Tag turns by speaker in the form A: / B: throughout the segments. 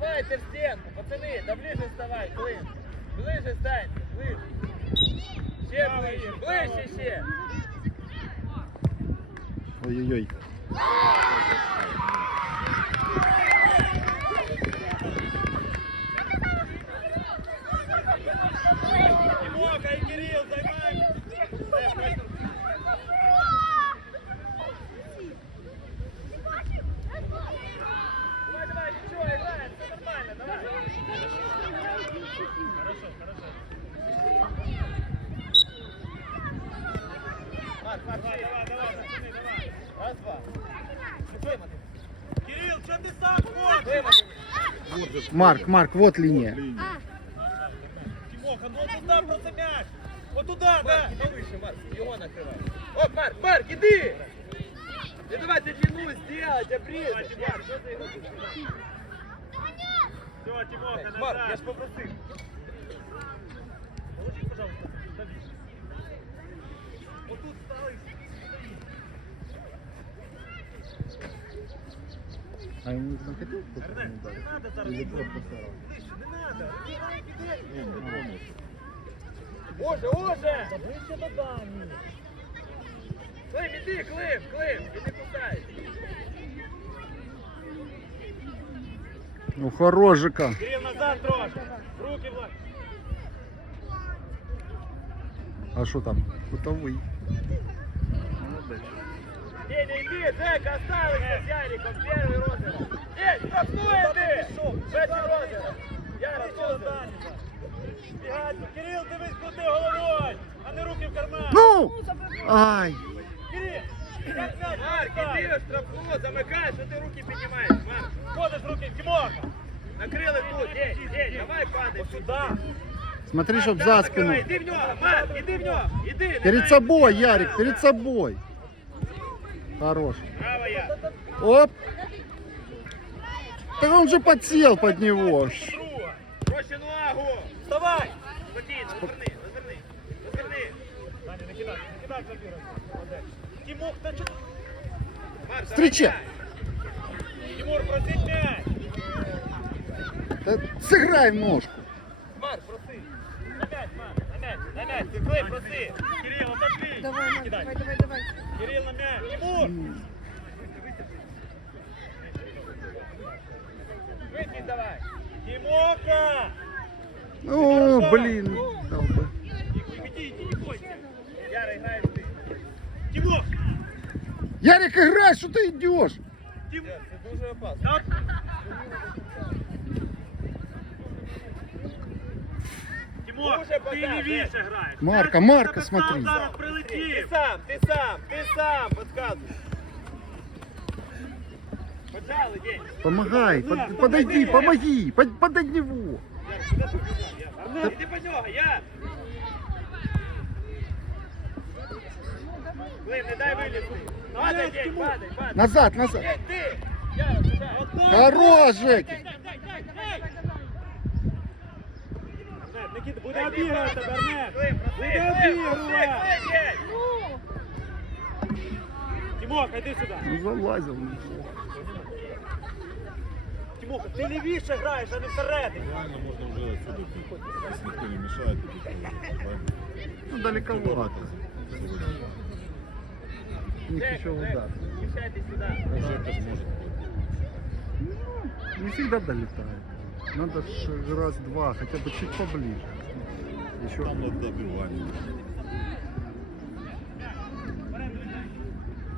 A: Давайте в стенку, пацаны, да ближе вставай, Клим. Ближе стань, ближе. Ще ближе, ближче ще.
B: Ой-ой-ой.
C: Тимоха і Кирил, займай.
A: Давай, давай, ничего, играй, все нормально, давай.
C: Хорошо, хорошо.
A: Марк, Марк,
C: Давай, давай, давай, пацаны, давай.
A: Раз, два. Клим,
C: Кирил, що ти сам?
A: Клим,
B: Марк, Марк, вот линия.
C: Тимоха, ну от туди просто м'яч. От туди, да.
A: Вище, Марк, його накривай. Оп, Марк, Марк, іди! Не давайте длину сделать, обрезать. Марк, що ти робиш?
C: Все, Тимоха, назад.
A: Марк, я ж попросив.
C: Положи, пожалуйста, Давид. Отут стали.
B: А ему не хотел
C: Ернест, не надо зараз.
B: Или
C: Ближче,
B: просто сорок?
C: не надо. Іди, іди.
A: Боже, Боже!
C: Та ближче до Дані.
A: Клим, іди, Клим, Клим, іди кусай.
B: Ну хорошика.
C: Кирил, назад трошки. Руки, Влад.
B: А что там? Кутовый.
A: Деня, иди, Зека, осталось с Яриком, первый розыгрыш. Эй, штрафной ты! Третий розыгрыш. Яра, розыгрыш.
C: Бігать, Кирил, дивись, крути головою, а не руки в карман.
B: Ну! Ай!
C: Кирил, як м'яч
A: Марк, иди в штрафную, замыкай, что ты руки поднимаешь, Марк.
C: Ходиш руки, Тимоха.
A: Накрыли тут, День, День, давай падай.
C: Ось сюди.
B: Смотри, чтоб
A: Да,
B: за спину.
A: Иди в него, Марк, иди в него, иди.
B: Перед собой, Ярик, перед собой. Хорош. Оп! Так он же подсел под него.
A: Проще ногу.
C: Вставай. Даня, та
B: Встречай.
C: Тимур.
B: Да сыграй ножку.
A: Марк, проси.
C: На м'яч, Мар, на Ти Клим, проси. Кирил, отошли.
D: Давай, Марк, давай, давай, давай.
C: Кирил на м'яч. Тимур.
A: Выкинь давай.
C: Тимоха.
B: Ну, блин. дал бы.
C: Иди, иди, не бойся.
A: Яра, играешь ты.
C: Тимох.
B: Ярик, играй, что ты идешь?
C: Тим...
A: Нет, это дуже опасно.
C: Та от- Тимох,
A: Дуже
C: ти
A: пока,
C: лівіше граєш.
B: Марка,
C: Зараз
B: Марка,
C: тебе
B: смотри.
C: сам Зараз
A: Ты
C: прилетів.
A: сам, ты сам, ты сам, подсказывай. Поджал, день.
B: Помогай, под- подойди, помоги, под, под него.
A: Яр, куда ты бежал, Яр? Иди по него, Яр. Клим, не дай вылезти. Падай, день, падай, падай.
B: Назад, назад.
A: День, ты. Яра, туда.
B: Хорош, Жеки.
C: Арнет, Никита, буде обігрувати тебе, Арнет.
A: Клим, проси,
C: Буде
A: Клим, проси,
C: обігрувати.
A: Клим, день.
C: Тимоха, йди сюди.
B: Ну, залазил.
C: Тимоха, ти лівіше граєш, а не всередині.
E: Реально можно уже отсюда бить, если никто не мешает.
B: Ну, далековато. У них
A: Жек,
B: еще
A: Жек,
B: удар.
A: Смещайтесь сюда.
E: Жека ж может.
B: Не всегда долетает. Надо раз-два, хотя бы чуть поближе. Еще
E: Там надо добивание.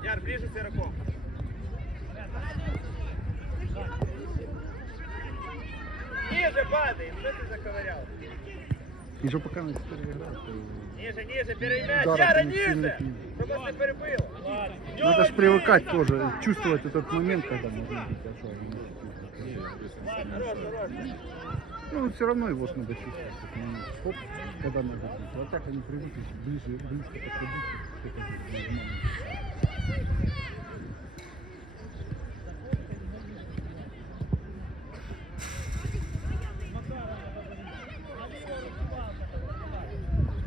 A: Яр, ближе с игроком. Ниже падай, что ты заковырял?
B: на четыре играют, то
A: Ниже, ниже, переймяч,
B: Ударов
A: Яра,
B: не
A: ниже!
B: не-
A: Чтобы вас не перебил.
B: Надо ж привыкать тоже, чувствовать этот момент, когда можно бить а что, а не
A: Хорош, хорош.
B: Ну, все равно его ж надо чувствовать. этот момент. Хоп, когда надо бить. Вот так они привыкли ближе, близко подходить. Это нормально.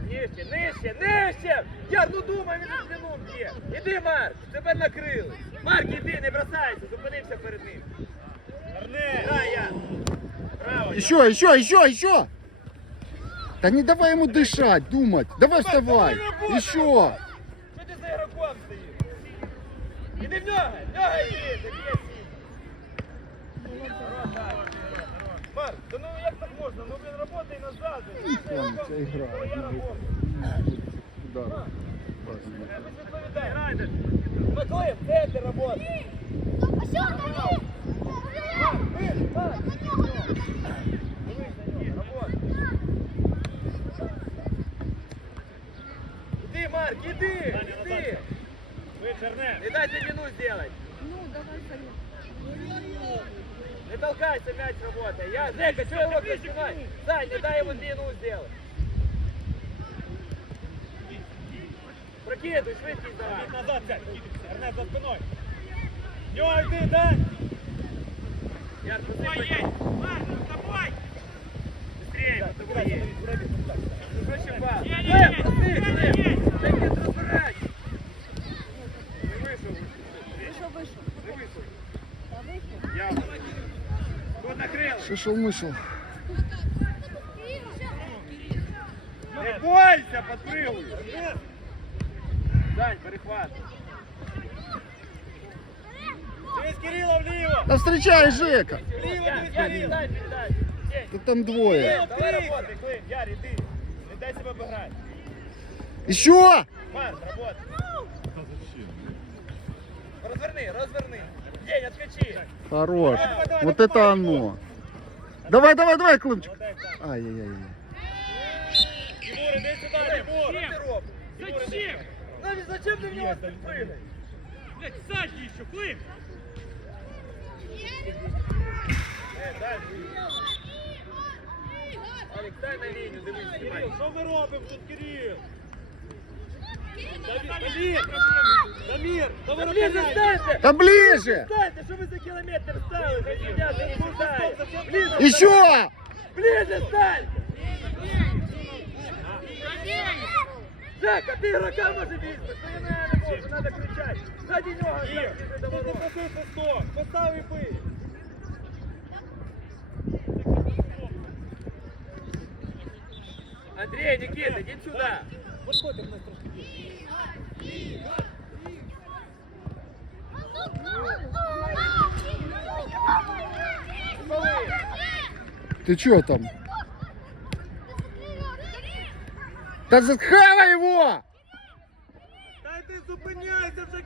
A: Нижче, нижче, нижче! Яр, ну думай, він на длину б'є. Іди, Марк, тебе накрили. Марк, іди, не бросайся, зупинився перед ним.
B: Еще, еще, еще, еще. Да не давай ему дышать, думать. Давай вставай. Еще.
A: Що ти за ігроком стоїш? Іди в нього, в нього іди, заб'є сім. Марк, да ну як так можна? Ну, блін, работай назад. блін. Ти за
B: Ладно,
A: ігроком
B: це ігра.
A: стоїш, Твоя робота.
B: Удар.
A: Ви ж відповідай, грайте. Маклин, де ти робота? Марк, ви, Марк. Дивись на нього, робота. Іди, Марк, іди, іди.
C: Ви черне.
A: Не дайте длину сделать. Не толкайся, мяч работает. Я, Жека, что его снимай? Сань, не дай ему длину сделать. Прокидывай, швидкість давай.
C: Йдіть назад, сядь. Ернест за спиною. Йо, йди, Дань.
B: Шишел мышел.
A: Не бойся, подпрыгуй. Сань, перехват.
C: Кирила вліво.
B: Да встречай, Жека. Да там двое.
A: Давай работай, Клим. Яр, иди. Не дай себе обыграть.
B: Еще!
A: Марк, работай. Разверни, разверни. День, отскочи.
B: Хорош. Вот это оно. Давай, давай, давай, Клымчик. Ай-яй-яй.
C: Тимур, іди сюди,
A: Что
C: Тимур.
A: ты?
C: Зачем?
A: Зачем ты в него прыгаешь?
C: Блядь, сзади еще, Клим.
A: Э, дай на линию, дивись, снимай.
C: що ми робимо тут, Кирил? Дамір, Дамір,
A: Да
C: давай
A: ближе
C: нападай.
A: станьте!
B: Да ближе!
A: Станьте, что вы за километр стали? Ты не пускаешь. Ближе
B: Еще!
A: Ближе стань! Жека, ты игрока можешь бить, можешь, надо кричать. Сзади него,
C: Ір,
A: Жека, бежи до
C: ти
A: ворот.
C: попросився сто, постав і бий.
A: Андрей, Никита, иди сюда.
C: Виходь, Ернест, трошки більше.
B: Ты что там? Да захавай его!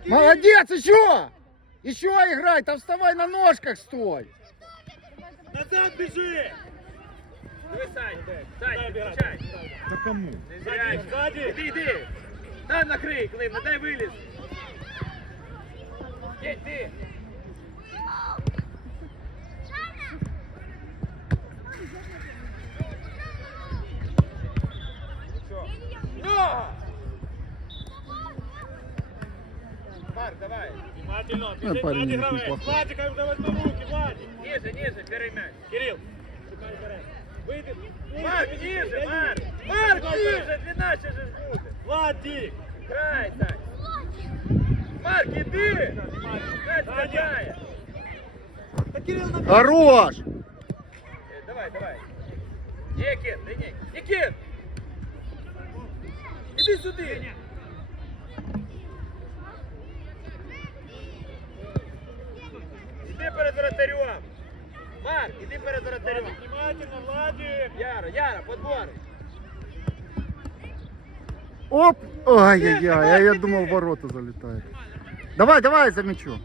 B: Молодец, еще! Еще играй, там вставай на ножках стой!
C: Назад біжи.
A: Давай, Сань, Сань,
C: Дай
A: не кричай.
E: Та кому?
A: Не зря.
C: Сзади.
A: Иди, иди. Там накрый, Клим, ну дай вылез. Едь ты. Но! Марк, давай.
C: Внимательно,
B: Ну,
C: біжить
B: парень
C: Владі
B: не
C: гравець.
B: плохой.
C: Владіка вже возьми в руки, Владі.
A: Ниже, ниже, первый мяч.
C: Кирил, шукай вперед. Вийди.
A: Марк, ниже, Марк. Марк, ниже, 12 же будет.
C: Владі.
A: Край, Сань. Марк, иди. Мяч гоняет.
C: Та Кирил на
B: Хорош!
A: Э, Давай, давай. Никит, да не. Никит! Иди перед вратарем! Марк, іди перед вратарем!
C: Внимательно, Владі.
A: Яра, Яра, подбор!
B: Оп! Ай-яй-яй, а я думал в ворота залетает. Давай, давай за мячом.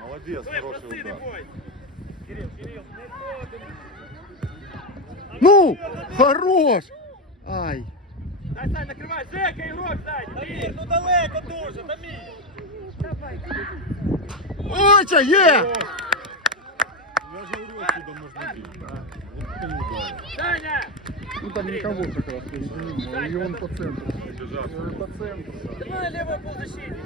E: Молодець,
A: Ой,
E: хороший
A: прости, не
E: удар.
A: бой!
C: Кирил, Кирил, не ходимо.
B: Ну, хорош! Ай!
A: Дай, Сань, накривай! Жека, ігрок сзади!
C: Дамір, ну далеко дуже, Дамір.
B: Оча, є!
E: Я же говорю, отсюда можно бить. Вот потом удар.
A: Саня!
B: Ну там никого как раз перед ним, и он по центру.
E: Бежать.
B: Э, По центру.
A: Давай на левую полузащиту!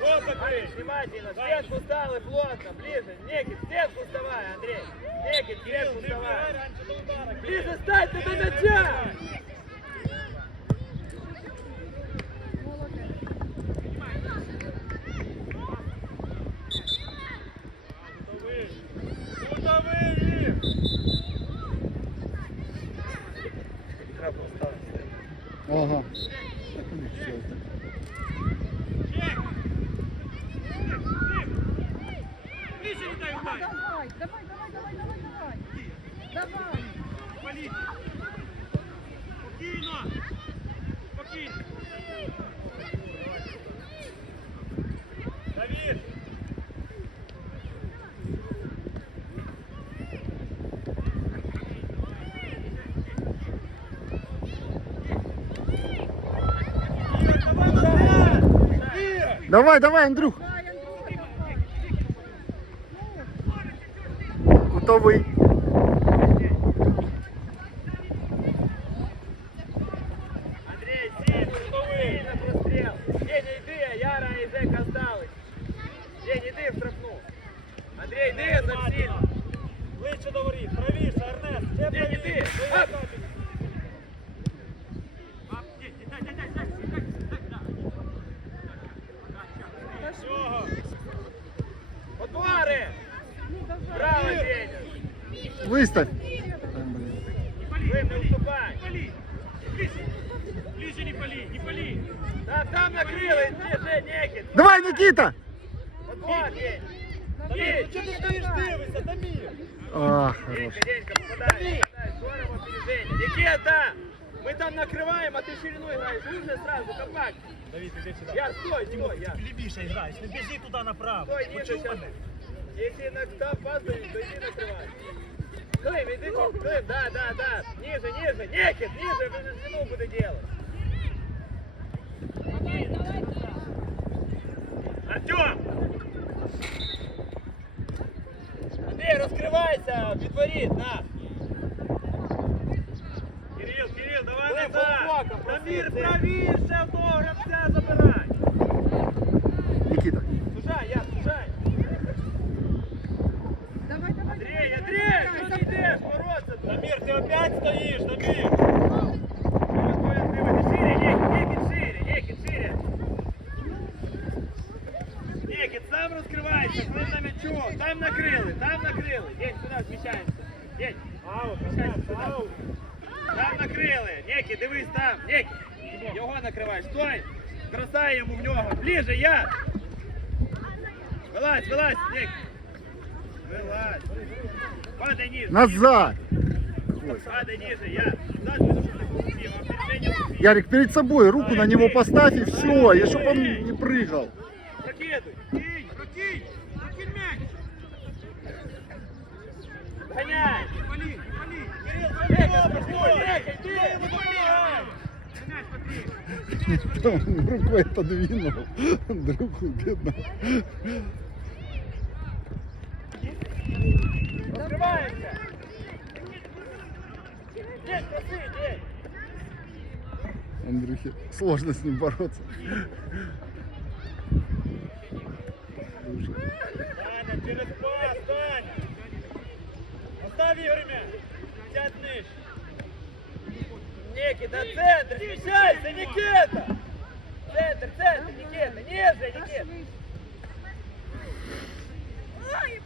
C: Вот закрий.
A: Внимательно, стенку стал и плотно, ближе. Некит, стенку вставай, Андрей. Некит,
C: Кирил,
A: стенку
C: не вбігай
A: вставай.
C: раніше до удара.
A: Ближе стань ты до мяча!
D: Давай, давай,
B: Андрюх. Кутовий.
A: Вы не уступай!
C: Ближче не пали, не пали.
A: Да, там накрыло, иди, Жень, Некин!
B: Давай, Никита.
A: Отвар, День!
C: Дамір, ну чого ти стоїш, дивишся, Дамір?
B: А, хорош.
A: Денька, Денька, попадай, попадай, здорово, опережение. Никита! Мы там накрываем, а ты ширину играешь. Лучше сразу, компакт.
C: Давид, іди сюди.
A: Я, стой, стой, я.
C: Лівіше граєш, не біжи туди направо.
A: Стой, ниже
C: Почув
A: сейчас.
C: мене?
A: Если на там падаешь, то иди накрывай. Клым, иди, Клым, да, да, да. Ниже, ниже, Некит, ниже, вы же спину буду делать. Артем! Андрей, раскрывайся, притворит, на.
C: Кирил, Кирил, давай назад.
A: полбоком,
C: Дамір,
A: получил.
B: Ярик, перед собой руку на него поставь и все, и чтобы он не прыгал.
A: Прокидывай.
C: Кинь, прокинь, прокинь м'яч.
A: Гоняй.
B: Андрюхе сложно с ним бороться.
C: Таня, через пас, Таня. Оставь Ігор м'яч. Сядь нижче.
A: Никита, центр, смещайся, Никита! Центр, центр, Никита, ниже, Никита!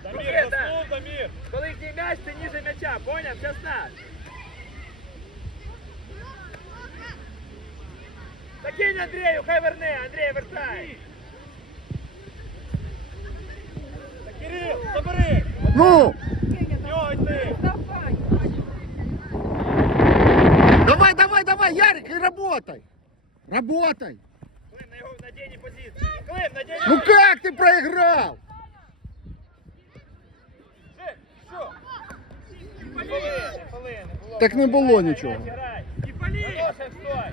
C: Дамір,
A: Никита!
C: заснув, Дамір.
A: Коли йде м'яч, ти ниже м'яча, поняв? Сейчас Закинь Андрію, хай верне, Андрій вертай!
C: Та Кирил, забери.
B: Ну,
C: В нього йти.
D: Давай.
B: давай, давай, давай, Ярик, и работай. Работай.
A: Клим, на його на деній позиції. Клим, на деній
B: Ну как ты проиграл?
A: Жек, що? Хвилини, хвилини. було.
B: Так не було нічого.
A: Грай, грай. І палі! Ладошек стой!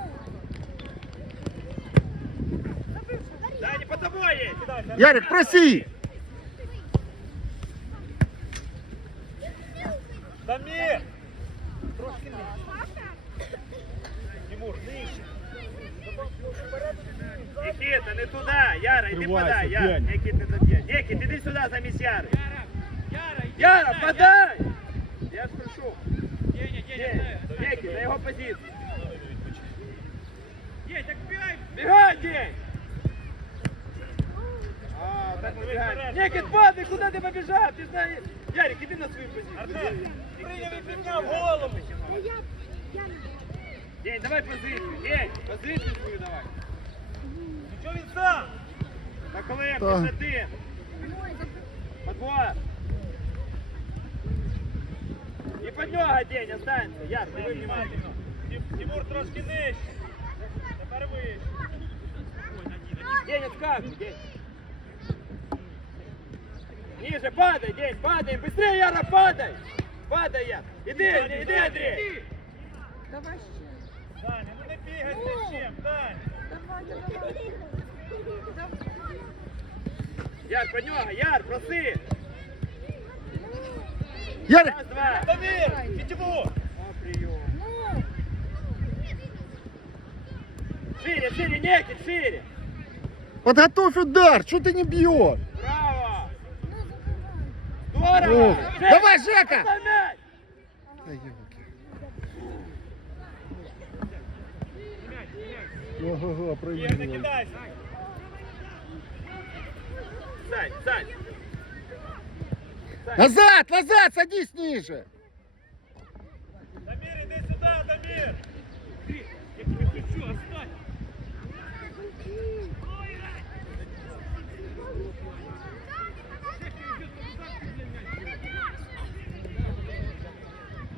B: Ярик, проси!
C: Дамір. Трошки нижче. Тимур, нижче.
A: Никита, не туда. Яра, иди
E: Открывайся,
A: подай. Яра,
E: Дянь.
A: Никит не добьет. Никит, иди сюда замість Яри. Яра, подай! Я ж прошу. День, Никит, на його позицію. Бегай, День! А, так мы бегаем. Никит, падай, куда ты побежал? Ты знаешь. Ярик, иди на свою позицию.
C: Прийняв і підняв голову.
A: День, давай позицию. День, позицию свою давай.
C: Що він сам?
A: На колен,
B: Так.
A: пішли ти. Подбор. І под нього день останься. Яр, диви внимательно.
C: Тим- Тимур трошки нижче. Тепер вище.
A: День, отскакивай, день. Ниже, падай, день, падай. Быстрее, Яра, падай. Падай, Яр. Иди, иди, Андрей.
D: Давай ще.
C: Даня, ну не бігай з чим, Даня.
D: Давай, давай. Давай.
A: Яр, под нього, Яр, проси.
B: Ярик,
A: Раз, два.
C: Дамір, Пітєву.
A: О, прием.
D: Ну,
A: Шире, шире, Некит, шире.
B: подготовь удар, что ты не бьешь?
A: Здорово.
B: Давай, Жека! Ого-го,
A: Сань.
B: Назад, назад, садись ниже.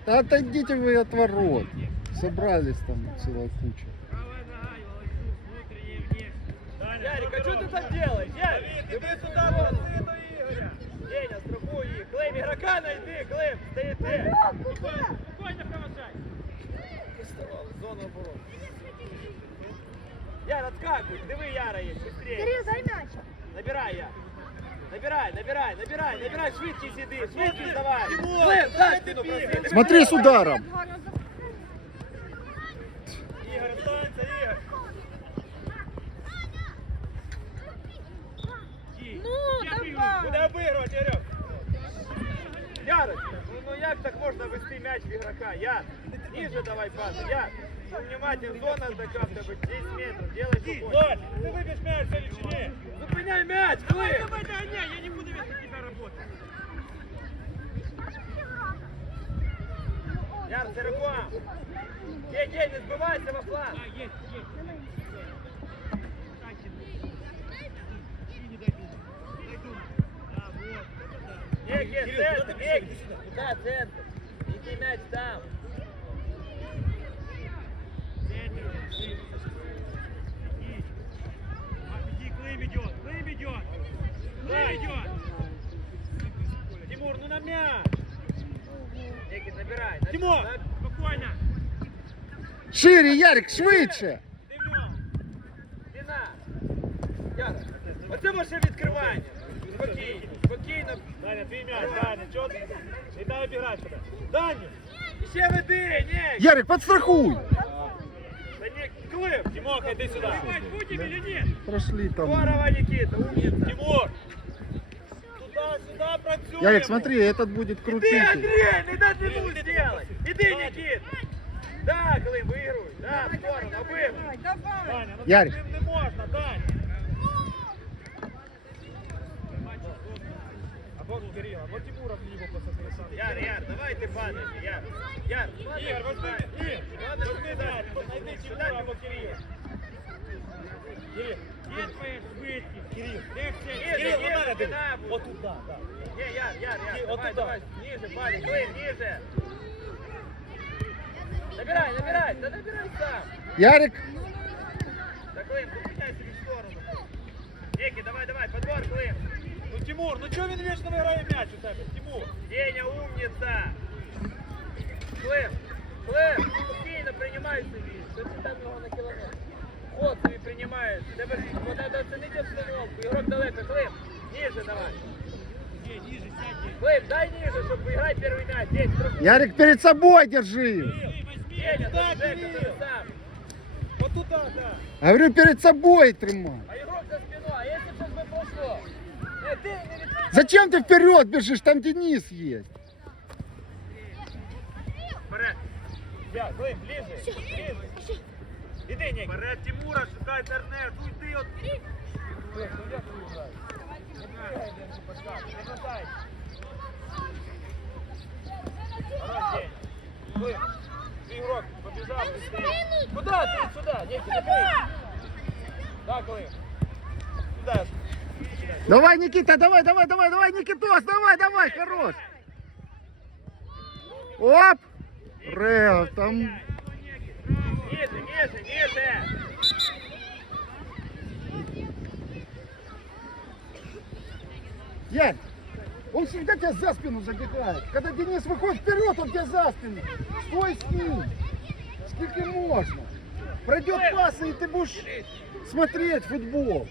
B: Да отойдите вы от ворот. Собрались там целая куча.
C: Даня,
A: Ярик, а что ты
C: здорово.
A: там делаешь? Ярик,
C: Давид,
A: ты
C: іди
A: бы
C: сюди,
A: сюда
C: проси до Ігоря.
A: Деня, страхуй їх. Клим, ігрока найди, Клим, стоїте.
C: Спокійно провожай.
A: Зону оборони. Яр, отскакивай, диви, Яра є, швидше.
D: Кирил, дай м'яч.
A: Набирай, Яр. Набирай, набирай, набирай, набирай, швидкість іди, швидкість давай.
C: Тимур,
A: Клим,
C: куди
A: дай
C: ти
A: спину
C: бігаєш?
A: проси.
B: Смотри с ударом.
D: Гарно
C: Ігор, останься, Ігор.
D: Ну, давай.
C: Буде обігрувати, Ігор.
A: Ярочка, ну, ну як так можна вести м'яч в ігрока? Яр, ниже давай пас, Яр. Ну, внимательно, зона така в тебе 10 метрів, делай
C: Ді,
A: що хочеш.
C: Донь, ти вибіж м'яч це чи ні?
A: Зупиняй м'яч, Клим.
C: я не буду вести тебе роботи.
A: Яр, сироком. День, день, не збивайся во фланг. Некий, центр, некий. Да, центр. Иди мяч там.
C: Тимур, ну на мяч.
A: Некий, набирай.
C: Тимур, спокойно.
B: Шире, Ярик, швидше.
C: Ти в нього.
A: Спина. Яр, оце ваше відкривання. Спокійно, спокійно.
C: Даня, твій м'яч, Даня, чого ти? Не дай обіграти тебе. Даня,
A: І ще веди, ні.
B: Ярик, подстрахуй.
A: Та ні, Клим.
C: Тимоха, іди сюди. будем или нет?
B: Прошли там.
A: Здорово, Никита, умница.
C: Тимур. Туда-сюда працюємо.
B: Ярик, смотри, этот будет
A: Иди,
B: крутить.
A: Андрей, не дай дрибл сделать. Иди, Никит. Да, Клим, выигруй. Да, в сторону, обыв.
D: Давай, давай.
C: Даня, ну
B: Ярик.
C: так не можна, Даня. Або Кирил, або Тимура вліво посади сам.
A: Яр, Яр, давай ты падай, Яр. Яр,
C: Ігор, возьми, Ігор, возьми, Даня, знайди Тимура або Кирила. Кирил, Кирил, твоя швидкість, Кирил.
A: Ниже,
C: Кирил,
A: ниже,
C: на мене ти.
A: спина будет.
C: От туди, так.
A: Не, Яр, Яр,
C: Ки-
A: Яр,
C: вот
A: давай,
C: туда.
A: давай, ниже, парень, Клим, ниже. Набирай, набирай, да набирай сам.
B: Ярик,
A: Да, Клим, поменяй себе в сторону. Ники, давай, давай, подбор, Клим.
C: Ну, Тимур, ну чого він вічно виграє м'яч у тебе? Тимур.
A: Деня, умница. Клим, Клим, спокійно приймай собі. Що ти там його на кілометр? Ход собі приймаєш. Тебе ж треба оцінити обстановку. Ігрок далеко, Клим, ниже давай.
C: Ні, ніже, сядь.
A: Клим, дай ниже, щоб виграти перший м'яч. День, страхуй.
B: Ярик, перед собой держи.
C: Кирил, возьми,
A: Деня,
C: так,
A: Жека,
C: Кирил.
A: ти сам.
C: От туда, да.
B: Говорю, перед собой тримай.
A: А ігрок за спину,
B: Зачем ты вперед бежишь? Там Денис есть.
C: Вперед. Я, Клим, ближе. Ближе. Іди, Ник. Вперед, Тимура, шукай Тернер. Уйди от... Клим, ну як ви граєте? Не бігай, не пошкати, не мотайся. Хорош, День. Клим, твій ігрок побіжав. быстрее. Куда ти? Сюда, Ник, закрий. Так, Клим. Сюда.
B: Давай, Никита, давай, давай, давай, давай, Никитос, давай, давай, хорош. Оп! Рев, там...
C: Ниже, ниже, ниже.
B: Дядь, он всегда тебя за спину забегает. Когда Денис выходит вперед, он тебя за спину. Стой с ним. Сколько можно. Пройдет пасы, и ты будешь смотреть футбол.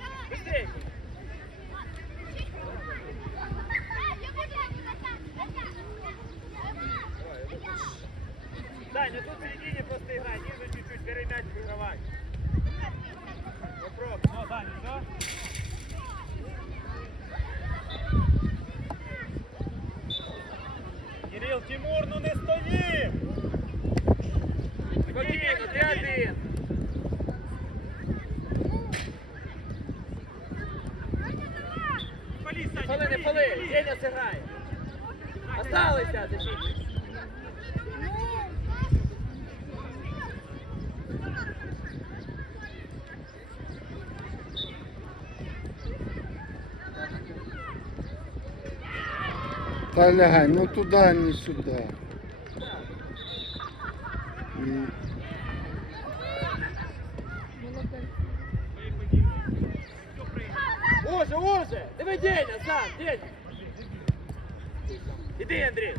C: Быстрее. Дань, ну тут в середине просто играй, ниже чуть-чуть, первый мяч выигрывай. Попробуй. Ну, Дань, все? Кирилл, Тимур, ну не стоїм!
A: Спокійно, ти один. Не пали, не пали, Деня зіграє. Осталися, защитник.
B: Да лягай, ну туда, не сюда. И...
A: Уже, уже! Диви Деня, сам, Деня. Іди, Андрій.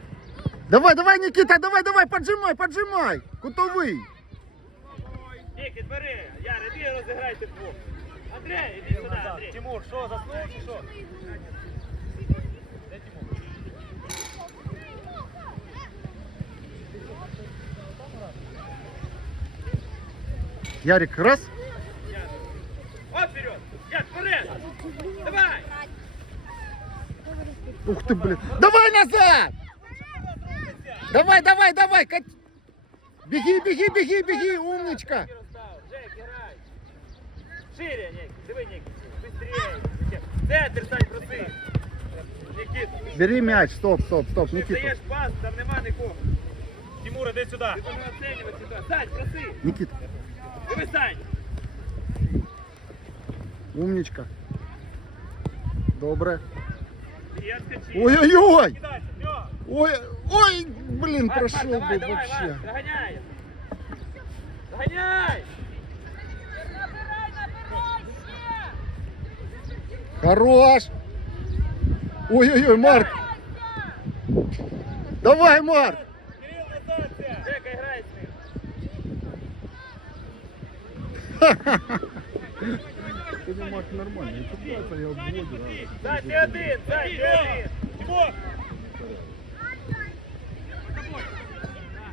B: Давай, давай, Никита, давай, давай, поджимай, поджимай. Кутовый.
C: Ник, бери, Яр, іди розіграйте двох. Андрій, іди сюди, Андрей. Тимур, що, заснув чи що?
B: Ярик, раз.
C: От вперед! Яр, вперед! Давай!
B: Ух ты, блин. Давай назад! Давай, давай, давай. кат- Беги, беги, беги, беги, умничка.
A: Розстав. Жек, грай.
C: Шире, Ник, диви, Ник, быстрее. Центр, стань, проси. Никит,
B: Бери мяч, стоп, стоп, стоп,
C: ти
B: Никита.
C: даєш пас, там нема нікого. Тимур, іди сюди.
A: Ти будемо оцінювати сюди. Сань, проси.
B: Никита,
A: Диви, Сань.
B: умничка. Добре. Ой-ой-ой! Ой, ой, блин, прошел бы
A: давай,
B: вообще.
A: Марк, Доганяй. Доганяй.
B: Хорош! Ой-ой-ой, Марк! Давай, Марк!
C: Кирилл, назад
A: Жека, грай з
B: Марк нормально, не цепляется, я обводю.
A: Ти один, ти один.
C: Тимур!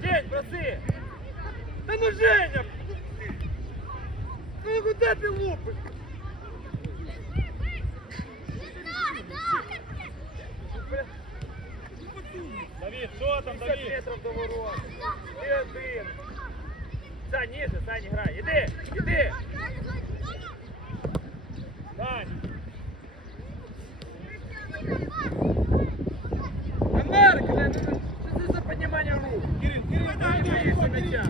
A: День, проси. Та ну, Женя. Ну, куди ти лупиш?
C: Давид, що там,
A: 50
C: Давид?
A: метрів до ворот. Ти один. Сань, ніже, Сань, грай. Іди, іди.
C: Дань,
A: А Марк, бля, ну, що це за піднімання рук?
C: Кирилл, Кирилл, дай, дай,
A: Боїшся
C: дай.
A: м'яча.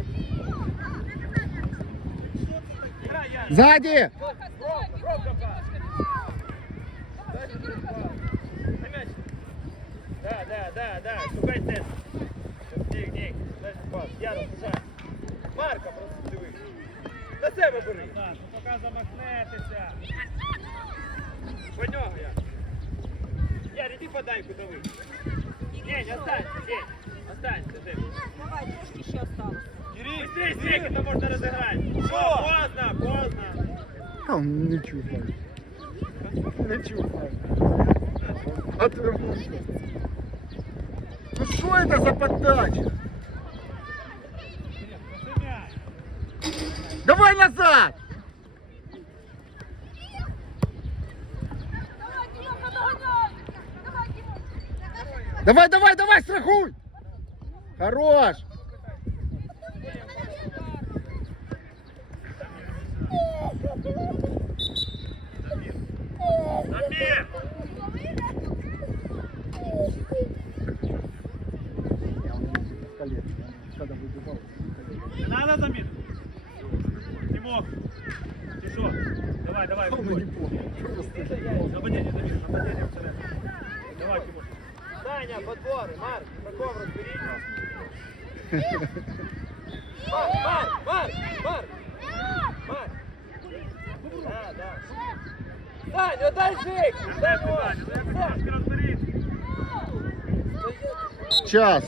C: Грай, Яр.
B: Сзади!
A: Кудови. День, останься, день. Останься, Жень.
D: Давай, трошки ще осталось.
C: Кирилл,
A: Быстрее стейки, то можна розіграти. Що? Поздно, поздно.
B: А он Давай,
D: давай, давай,
B: страхуй! Хорош!
C: Замір! Не надо замір? Тимох, ти що? Давай, давай, виходь. Нападение, замір, нападение всередину. Давай, Тимох.
A: Саня, подбори, Марк, такого розберіть. Марк, Марк, Марк, Марк. Марк. Да, да. Сань, отдай Жик!
C: Ну, ти трошки розберіть?
B: Час.